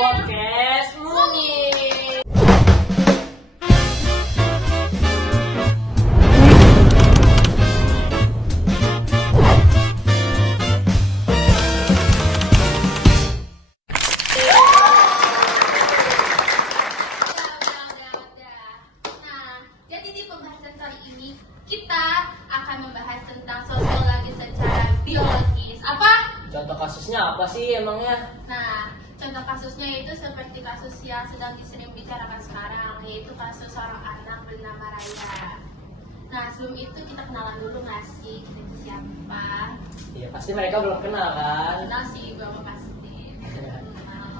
Podcast Mungil. Kita akan membahas tentang sosiologi secara biologis. Apa? Contoh kasusnya apa sih emangnya? Nah, contoh kasusnya itu seperti kasus yang sedang sering bicarakan sekarang, yaitu kasus seorang anak bernama Raya. Nah, sebelum itu kita kenalan dulu nggak sih kita itu siapa? Ya pasti mereka belum kenal kan? Kenal sih, gue mau pasti.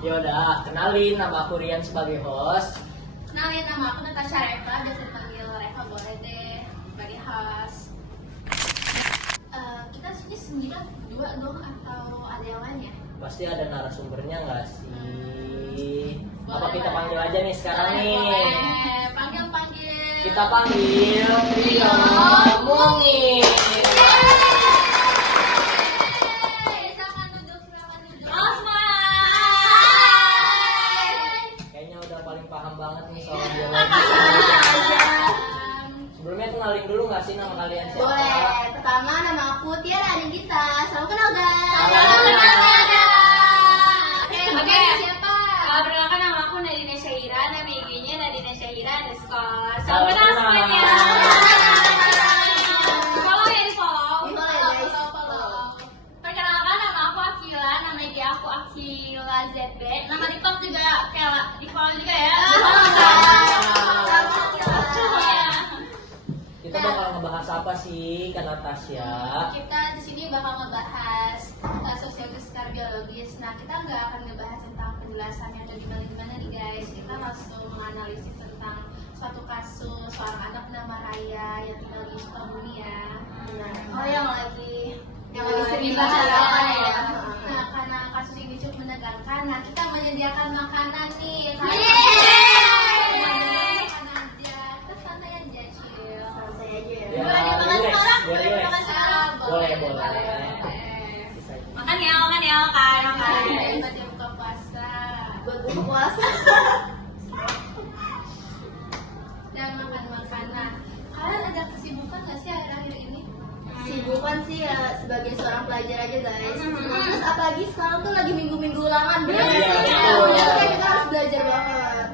Ya udah, kenalin, nama aku Rian sebagai host. Kenalin, nama aku Natasha Reva, biasa dipanggil Reva, boleh deh sebagai host. Kita sini 9 dong atau ada yang lain ya? Pasti ada narasumbernya nggak sih? Apa Boleh, kita boleh. panggil aja nih sekarang Boleh, nih? boleh. Panggil. Kita panggil Trio Mungil. Silakan duduk. Kayaknya udah paling paham banget nih soal biologi. Sebelumnya kenalin dulu nggak sih nama kalian siapa? Boleh. Pertama nama aku Tiara Anindita. Salam kenal guys. Salam kenal. Oke, siapa? Perkenalkan nama aku Nadine Syaira, nama IG-nya Nadine Syaira _ Salam Salam kenal kenal. semuanya. Follow ya, di follow. Di follow ya, guys. Follow. Perkenalkan nama aku Akila, nama IG aku Akila ZB. Nama TikTok juga kayak di follow juga ya. Kita bakal ngebahas apa sih Kak Natasha? Kita di sini bakal ngebahas sosiologi secara biologis. Nah, kita nggak akan ngebahas tentang penjelasannya atau gimana nih guys. Kita langsung menganalisis tentang suatu kasus seorang anak bernama Raya yang tinggal di Sukabumi ya. Oh yang lagi sering dibicarakan dibicarakan ya. Nah, karena kasus ini cukup menegangkan, nah kita menyediakan makanan nih. Makan aja, terus santai aja, chill. Santai aja ya. Ya, Boleh makan relax, sekarang? biar Boleh relax. makan sekarang? Boleh. Makan ya, makan. Buat yang buka puasa Buat buka puasa. dan makan makanan. Kalian ada kesibukan nggak sih akhir-akhir ini? Sibukan sih ya sebagai seorang pelajar aja guys. Terus apalagi sekarang tuh lagi minggu-minggu ulangan. Bener Iya, nggak sih? betul. Makanya kita harus belajar banget.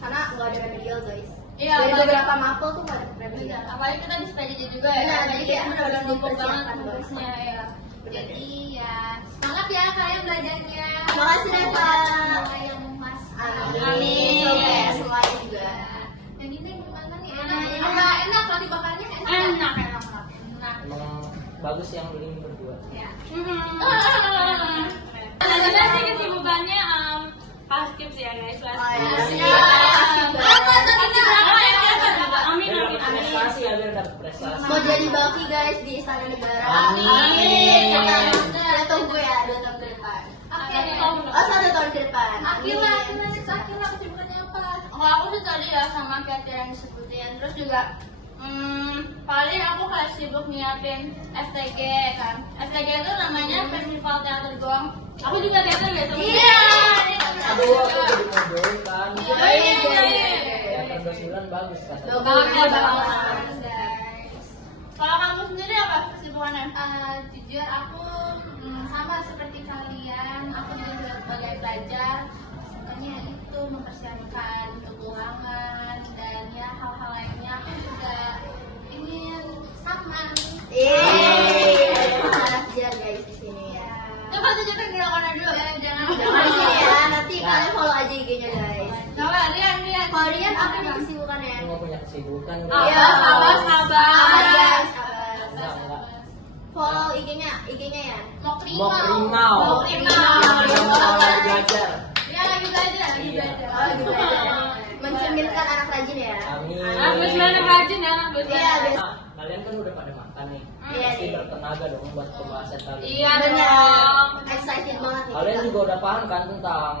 Karena nggak ada remedial guys. Iya, Dari apalagi- beberapa mapel tuh nggak ada remedial. Apalagi kita di PJJ juga ya. Benar, Jadi jadi kayak benar-benar benar-benar numpuk banget dipersiapkan numpuknya ya. Jadi ya semangat ya kalian belajarnya. Makasih Reva. Semoga yang memuaskan. Amin. Semoga ya semuanya juga. Dan ini gimana nih? Enak. Enak roti bakarnya enak. Enak. Enak. Emang bagus yang beli berdua. Ya. Nah, kita sih kesibukannya pasif sih ya guys. Oh, ya. Amin. Biar dapat prestasi ya, biar dapat prestasi. Mau jadi baki guys di Istana Negara. Amin. Kita tunggu ya 2 tahun ke depan. Oke. Oh 1 tahun ke depan. Akila kesibukannya apa? Kalau aku sih tadi ya sama kayak yang disebutin. Terus juga paling aku kayak sibuk nyiapin FTG kan. FTG itu namanya Festival Teater Goang. Aku juga teater ya teman. Iya. Aduh, aku jadi ngobrol kan. Iya. Teater 29 bagus kata. Bagus. Guys. Kalau kamu sendiri apa kesibukannya? Jujur aku sama seperti kalian, aku juga sebagai pelajar sukanya itu mempersiapkan untuk ulangan dan ya hal-hal lainnya. Aku juga ingin sama Ajar guys di sini ya. Coba tunjukin gerakannya dulu. jangan Jangan di sini ya. Nanti kalian follow aja IG-nya guys. Coba lihat. Kalau Rian apa nih kesibukannya? Aku nggak punya kesibukan. Iya, sabar. Awas guys. Enggak. Follow IG-nya ya. mau Mau rimau. Mau Lagi belajar. Ya lagi belajar. Iya. Oh gitu aja. Mencerminkan anak rajin ya. Amin. Bagus banget rajin ya, bagus Iya, banget. biasa. Nah, kalian kan udah pada makan nih. Iya, Pasti nih. bertenaga dong buat pembahasan kali ini. Iya Bener. dong. Excited banget nih. Kalian kita. juga udah paham kan tentang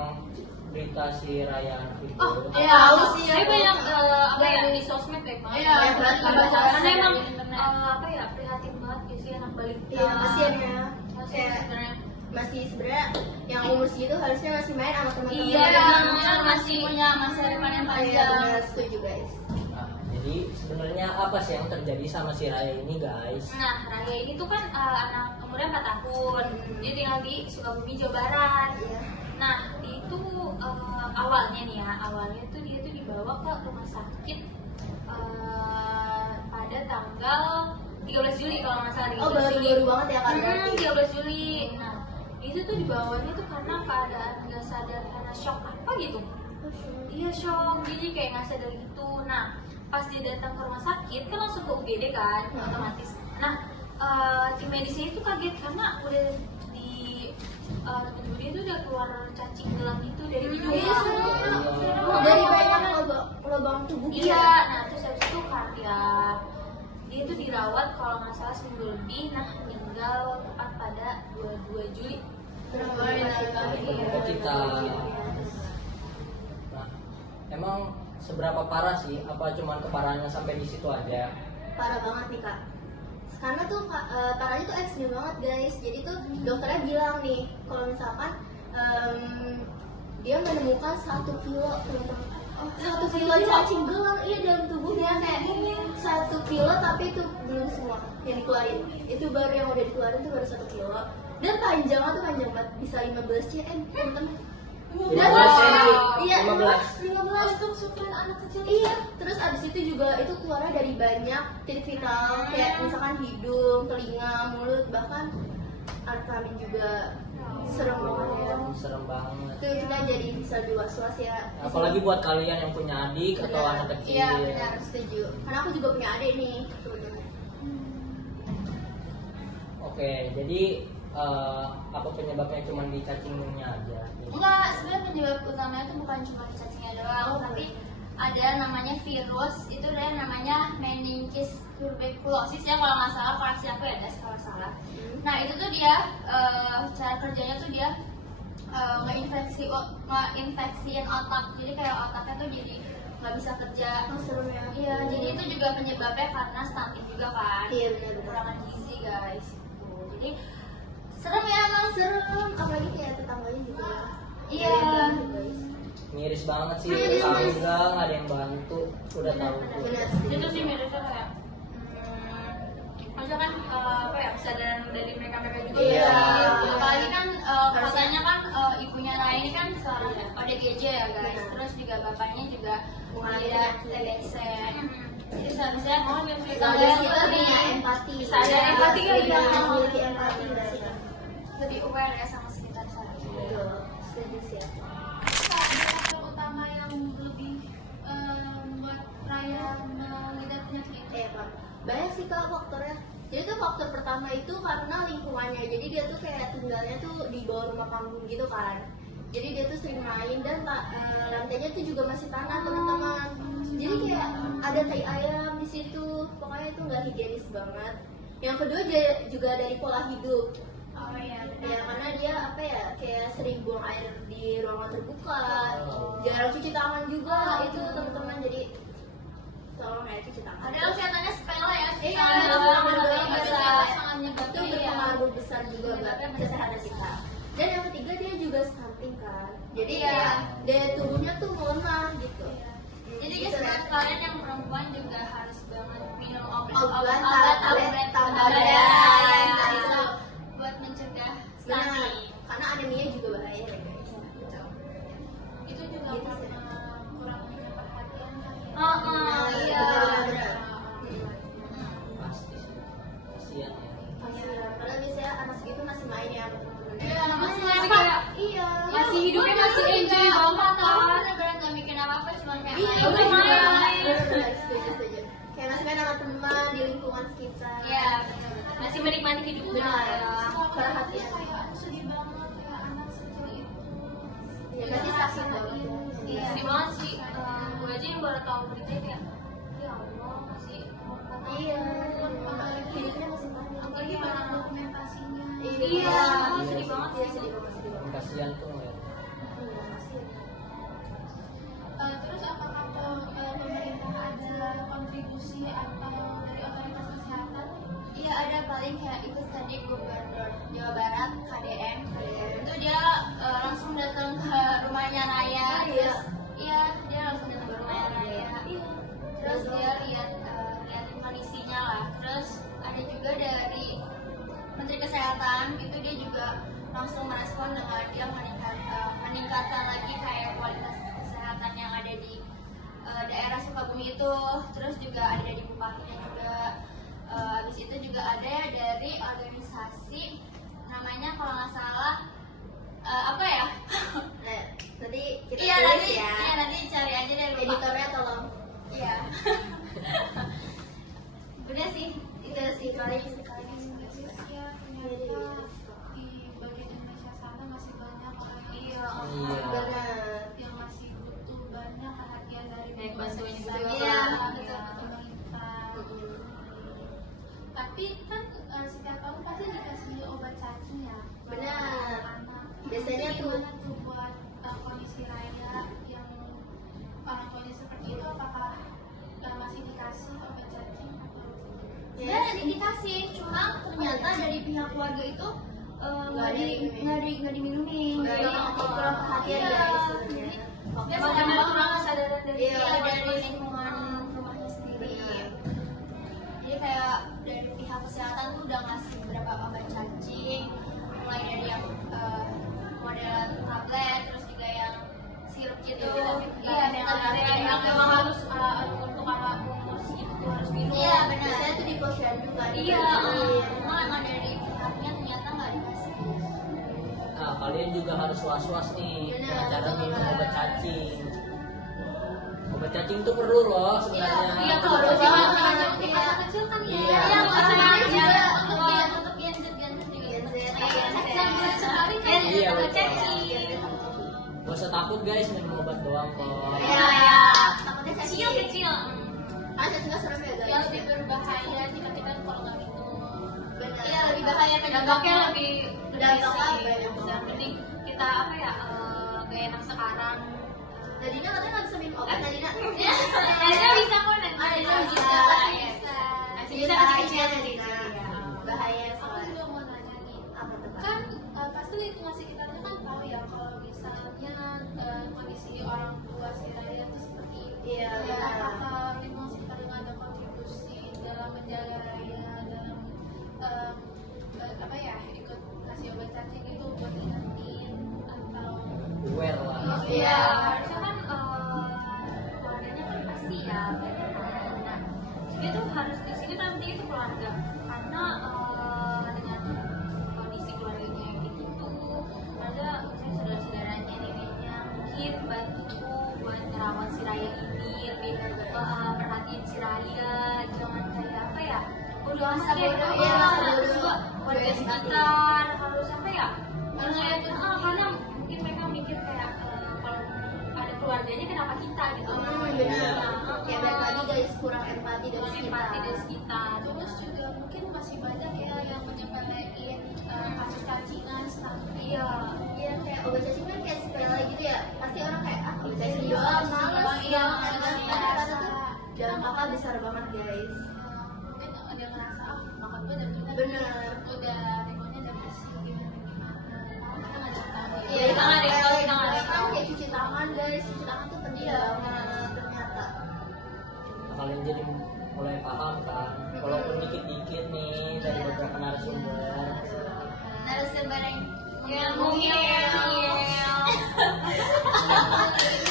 berita si Raya anak itu? Iya, Tahu sih, Tapi aku. banyak apa ya di sosmed ya, Pak. Iya, Banyak banget banget. dibaca. Karena emang Di internet. apa ya prihatin banget gitu sih anak balita. Iya, kasihan ya. Kasihan Kayak sebenarnya. masih sebenarnya yang umur segitu harusnya masih main sama teman-teman. Iya, masih punya masa depan yang Iya, panjang. benar, setuju guys. Nah, jadi sebenarnya apa sih yang terjadi sama si Raya ini guys? Nah, Raya ini tuh kan anak umurnya 4 tahun. Dia tinggal di Sukabumi, Jawa Barat. Iya. Nah, itu awalnya nih ya, awalnya tuh dia tuh dibawa ke rumah sakit pada tanggal 13 Juli kalau nggak salah. Oh, 13 Juli. baru banget ya kan berarti. 13 Juli. Nah, itu tuh dibawanya tuh karena keadaan nggak sadar karena shock apa gitu. Iya shock, jadi kayak nggak sadar gitu. Nah, pas dia datang ke rumah sakit kan langsung ke UGD kan, otomatis. Nah, tim medisnya itu kaget karena udah di tubuh dia tuh udah keluar cacing gelang gitu dari hidungnya. Dari banyak lubang tubuh gitu. Iya, nah terus habis itu kardiak. Dia tuh dirawat kalau nggak salah seminggu lebih, nah meninggal tepat pada 22 Juli. Kita. Nah, emang seberapa parah sih? Apa cuman keparahannya sampai di situ aja? Parah banget nih kak. Karena tuh parahnya tuh ekstrim banget guys. Jadi tuh dokternya bilang nih kalau misalkan dia menemukan 1 kilo teman-teman. 1 kilo cacing gelang iya dalam tubuhnya kayak 1 kilo tapi itu belum semua yang dikeluarin. Itu baru yang udah dikeluarin tuh baru 1 kilo. Dan panjangnya tuh panjang banget bisa 15 cm teman-teman. 15 cm. Iya, 15. 15 untuk sukuan anak kecil. Iya, terus abis itu juga itu keluarnya dari banyak titik vital kayak misalkan hidung, telinga, mulut, bahkan alat kelamin juga. Serem banget ya. Serem banget. Itu kita jadi bisa was-was ya. Apalagi buat kalian yang punya adik atau Benar. anak kecil. Iya, benar, setuju. Karena aku juga punya adik nih. Oke, jadi apa penyebabnya cuma di cacingnya aja? Enggak, sebenarnya penyebab utamanya itu bukan cuma di cacingnya doang, tapi ada namanya virus, itu ada namanya meningitis tuberculosis ya kalau nggak salah, koreksi aku ya guys kalau salah. Nah itu tuh dia cara kerjanya tuh dia ngeinfeksiin otak, jadi kayak otaknya tuh jadi nggak bisa kerja. Serem ya. Iya, jadi itu juga penyebabnya karena stunting juga kan. Iya, benar. Kekurangan gizi guys. Jadi serem ya emang. Serem, apalagi kayak tetangganya juga. Iya. Miris banget sih, Miris, kalau Mas. enggak nggak ada yang bantu, udah tahu. Benar. Itu sih mirisnya kayak maksudnya kan apa ya, kesadaran dari mereka juga. Iya. Apalagi kan katanya kan ibunya Rai ini kan seorang ODGJ ya guys. Benar. Terus juga bapaknya juga Mengalami ada TBC. Jadi seharusnya Kita harus kita punya empati. Bisa ada empati ya, Iya, iya. memiliki empati nggak sih Kak? lebih aware ya sama sekitar saya. Betul, setuju sih aku. Faktor utama yang lebih membuat Raya mengidap penyakit itu. Pak, banyak sih kak faktornya. Jadi tuh faktor pertama itu karena lingkungannya. Jadi dia tuh kayak tinggalnya tuh di bawah rumah panggung gitu kan. Jadi dia tuh sering main dan lantainya tuh juga masih tanah teman-teman. Jadi kayak ada tai ayam di situ. Pokoknya itu nggak higienis banget. Yang kedua dia juga dari pola hidup. Oh iya. Ya karena dia apa ya kayak sering buang air di ruangan terbuka, jarang cuci tangan juga itu teman-teman. Jadi tolong ya cuci tangan. Padahal kelihatannya sepele ya. Iya, sangat itu nyebabin berpengaruh besar juga buat kesehatan kita. Dan yang ketiga dia juga stunting kan. Jadi Iya. ya daya tubuhnya tuh melemah gitu. Jadi Gitu guys, ya. buat kalian yang perempuan juga harus banget minum Obat tablet tambah daya daya. yang tadi tuh buat mencegah Benar, stunting. karena anemia juga bahaya ya guys. Itu juga Gitu sih. karena kurangnya perhatian kan ya. Oh, iya. Benar. Pasti sih. Kasihan ya. Padahal biasanya anak segitu masih main ya sama temen-temen. Iya, masih kayak Iya. masih hidupnya masih enjoy banget kan. Bener-bener nggak mikirin apa-apa, cuma kayak Iya, udah bener. main. Bener, setuju. Kayak masih main sama teman di lingkungan sekitar. Iya, masih menikmati hidupnya. Benar. Perhatian. Kayak sedih banget ya anak sekecil itu. Ya pasti sakit banget. Iya, sedih banget sih. Gue aja yang baru tahu berita kayak, ya Allah masih umur 4 tahun. Iya. Hidupnya masih panjang. Apalagi banyak dokumentasinya. Iya, sedih banget Iya, sih. sedih banget, sedih banget. Kasihan tuh ngeliat. Iya, kasihan. Terus apakah pemerintah ada kontribusi atau dari otoritas kesehatan? Iya, ada paling kayak itu tadi Gubernur Jawa Barat KDM rumahnya Raya. Oh, iya. Terus iya dia langsung datang ke rumahnya Raya. Terus dia liatin kondisinya lah. Terus ada juga dari Menteri Kesehatan itu dia juga langsung merespon dengan dia meningkatkan lagi kayak kualitas kesehatan yang ada di daerah Sukabumi itu. Terus juga ada dari bupatinya juga. Habis itu juga ada dari organisasi namanya kalau nggak salah apa ya? Nah, nanti kita Iya tulis nanti, ya. iya nanti cari aja deh lupa. Editornya tolong. Iya. Udah sih. Itu sih paling Ya, ternyata di bagian Indonesia sana masih banyak orang Iya. benar. yang masih butuh banyak perhatian dari Baik, pemerintah, bantuin juga. iya, Iya. pemerintah. Tapi kan setiap tahun pasti dikasih obat cacing ya. Benar. Anak. Biasanya Itu tuh- gimana tuh buat kondisi Raya yang orang tuanya seperti itu, apakah masih dikasih obat cacing atau Ya dikasih, cuma ternyata dari pihak keluarga itu nggak diminumin. Berarti kurang perhatian Iya. guys sebenarnya. Ya karena kurang kesadaran dari Iya, dari lingkungan rumahnya sendiri. Jadi kayak dari pihak kesehatan tuh udah ngasih beberapa obat cacing, mulai dari yang modelan tablet, terus juga yang sirup gitu. Iya, yang memang harus untuk anak umur segitu tuh harus minum. Iya benar. Biasanya tuh di posyandu kan. Iya, cuma emang dari pihaknya ternyata nggak dikasih. Nah, kalian juga harus was-was nih Benar, cara minum benar. obat cacing. Obat cacing itu perlu loh sebenarnya. Iya, perlu kalau banget. cuma untuk anak kecil kan ya? Iya. Iya, Karena makanya juga untuk Gen Z juga. Gen Z. Kan bulan sekali kan Iya, ada betul. cacing. Gak usah takut guys, minum obat doang kok. Iya. Iya. Takutnya Kecil kecil. Ah, cacing nggak serem ya guys. Yang lebih berbahaya jika kita kalau nggak minum. Benar. Iya, lebih bahaya penyebabnya lebih Dampaknya sih. banyak. Bisa mending kita apa ya kayak enak sekarang. Nadina katanya nggak bisa minum obat. Nadina. Nadina bisa kok Nadina. Nadina bisa. Masih Bisa bisa aja kecil Nadina. Bahaya Aku soalnya. juga mau nanya nih. Apa tuh Kak? Kan pasti lingkungan sekitarnya kan tahu ya kalau misalnya kondisi orang tua si Raya itu seperti itu. Iya, Ya, benar. apakah lingkungan sekitarnya ada kontribusi dalam menjaga Raya dalam apa ya ikut kasih obat cacing itu buat ingetin atau Aware lah. Iya, harusnya kan keluarganya kan pasti ya banyak kan. Nah, dia tuh harus di sini kan penting itu keluarga karena dengan kondisi keluarganya yang begitu, ada misalnya saudara-saudaranya, neneknya mungkin bantu buat merawat si Raya ini, lebih perhatiin si Raya, jangan kayak apa ya? Udah Masa masa bodoh, bodoh iya, masa harus bodoh. juga warga sekitar harus apa ya? Ngeliat, karena mungkin mereka mikir kayak kalau ada keluarganya kenapa kita gitu. Benar. Ya balik lagi guys, kurang empati dari Kurang kita. empati dari sekitar. terus juga mungkin masih banyak ya yang menyepelein kasus cacingan stunting. Iya. Iya kayak obat cacing kan kayak sepele gitu ya. Pasti orang kayak ah obat cacing Iya, doang, cacing males. doang, iya, Karena males. kata-kata tuh dampaknya besar banget guys. Mungkin ada yang ngerasa makan gue dari kita Bener. udah lingkungannya udah bersih gimana kita nggak ada yang tahu ya. Iya, kita nggak ada yang tahu, kita nggak ada yang kan tahu. kayak cuci tangan guys, cuci tangan tuh penting banget ternyata. Nah, kalian jadi mulai paham kan, walaupun dikit-dikit nih dari beberapa narasumber. Narasumber yang ngomel.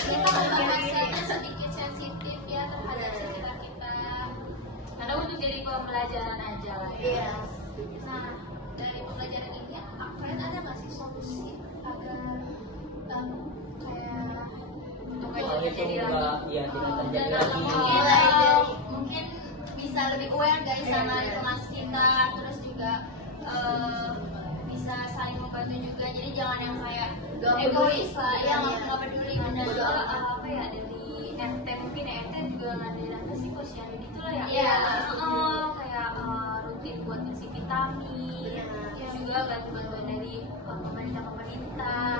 Kita bahasanya sedikit sensitif ya terhadap sekitar kita. Karena untuk jadi pembelajaran aja lah. Iya. Nah, dari pembelajaran ini, kalian ada nggak sih solusi agar kayak Hal itu enggak, ya tidak terjadi lagi. Mungkin bisa lebih aware guys sama lingkungan sekitar, terus juga bisa saling membantu juga. Jadi jangan yang kayak Gak egois peduli. lah, Iya, yang iya. nggak peduli benar Bodo juga amat. apa ya dari RT mungkin RT juga ngadain resiko sih gitu lah ya. Iya. Kayak rutin buat ngasih vitamin, Benar. juga bantuan dari pemerintah.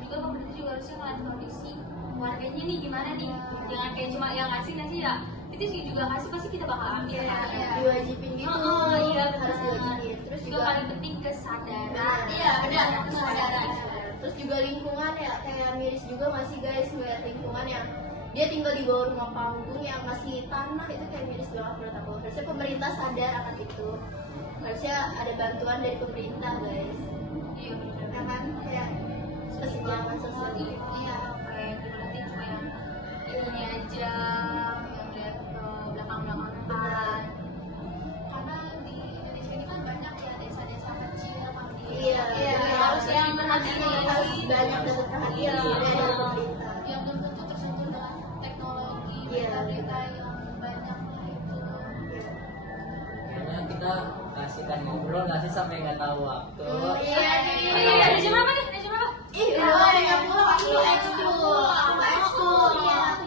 Juga pemerintah juga harusnya ngeliat kondisi warganya nih gimana nih, jangan kayak cuma yang ngasih ya itu sih juga kasih pasti kita bakal ambil kan. Diwajibin gitu. Iya Harus benar. diwajibin. Terus juga juga paling penting kesadaran. Nah, Iya benar kesadaran. Terus juga lingkungan ya, kayak miris juga masih guys melihat lingkungan yang dia tinggal di bawah rumah panggung yang masih tanah, itu kayak miris banget menurut aku. Harusnya pemerintah sadar akan itu, harusnya ada bantuan dari pemerintah guys. Iya benar. Ya kan kayak kesenjangan sosial. Iya, kayak berarti cuma yang ini aja, yang lihat ke belakang-belakangan. Karena di Indonesia ini kan banyak ya desa-desa kecil, Iya, harus yang perhatian harus banyak dapat perhatian dari pemerintah. yang belum tentu tersentuh dengan teknologi, Iya. berita yang banyak lah itu. Kayaknya kita kasihkan ngobrol nggak sih sampai nggak tahu waktu. Iya, Ada jam berapa nih? Ada jam berapa? Ih, udah 30 aku ekskul. Aku ekskul. Iya, aku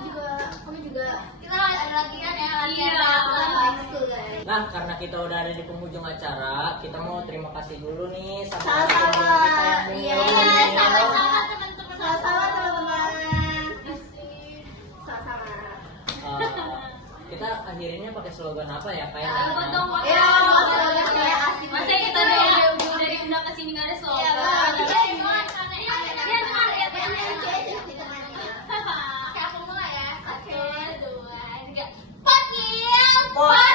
juga Kita ada lagi kan ya, latihan. aku ekskul guys. Nah, karena kita udah ada di penghujung acara, kita mau terima kasih dulu nih sama Sama-sama. teman kita yang Iya, dengerin. Sama-sama teman-teman. Sama-sama teman-teman. Sama-sama. Kita akhirinnya pakai slogan apa ya? Kayak Ikut dong, Pak. Ya, slogan kayak asik. Masa kita udah diundang ke sini nggak ada slogan? Iya, Bang. Iya, dengar, karena iya, dengar, ya, Oke, aku mulai ya. 1, 2, 3. Podcast. Podcast.